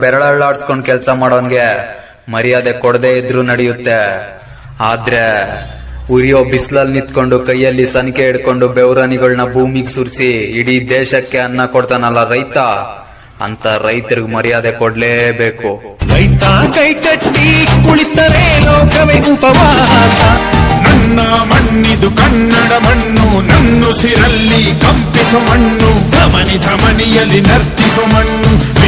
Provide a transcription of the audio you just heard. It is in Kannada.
ಬೆರಳಳ್ಳಾಡ್ಸ್ಕೊಂಡ್ ಕೆಲಸ ಮಾಡೋನ್ಗೆ ಮರ್ಯಾದೆ ಕೊಡದೇ ಇದ್ರೂ ನಡೆಯುತ್ತೆ. ಆದ್ರೆ ಉರಿಯೋ ಬಿಸಿಲಲ್ಲಿ ನಿಂತ್ಕೊಂಡು ಕೈಯಲ್ಲಿ ಸನಿಕೆ ಹಿಡ್ಕೊಂಡು ಬೆವರನಿಗಳನ್ನ ಭೂಮಿಗೆ ಸುರಿಸಿ ಇಡೀ ದೇಶಕ್ಕೆ ಅನ್ನ ಕೊಡ್ತಾನಲ್ಲ ರೈತ? ಅಂತ ರೈತರಿಗೆ ಮರ್ಯಾದೆ ಕೊಡ್ಲೇಬೇಕು. ರೈತ ಕೈಕಟ್ಟಿ ಕುಳಿತರೆ ಲೋಕವೇ ಉಪವಾಸ. ನನ್ನ ಮಣ್ಣಿದು ಕನ್ನಡ ಮಣ್ಣು ನನ್ನುಸಿರಲ್ಲಿ ಕಂಪಿಸೋ ಮಣ್ಣು, ಧಮನಿ ಧಮನಿಯಲ್ಲಿ ನರ್ತಿಸೋ ಮಣ್ಣು.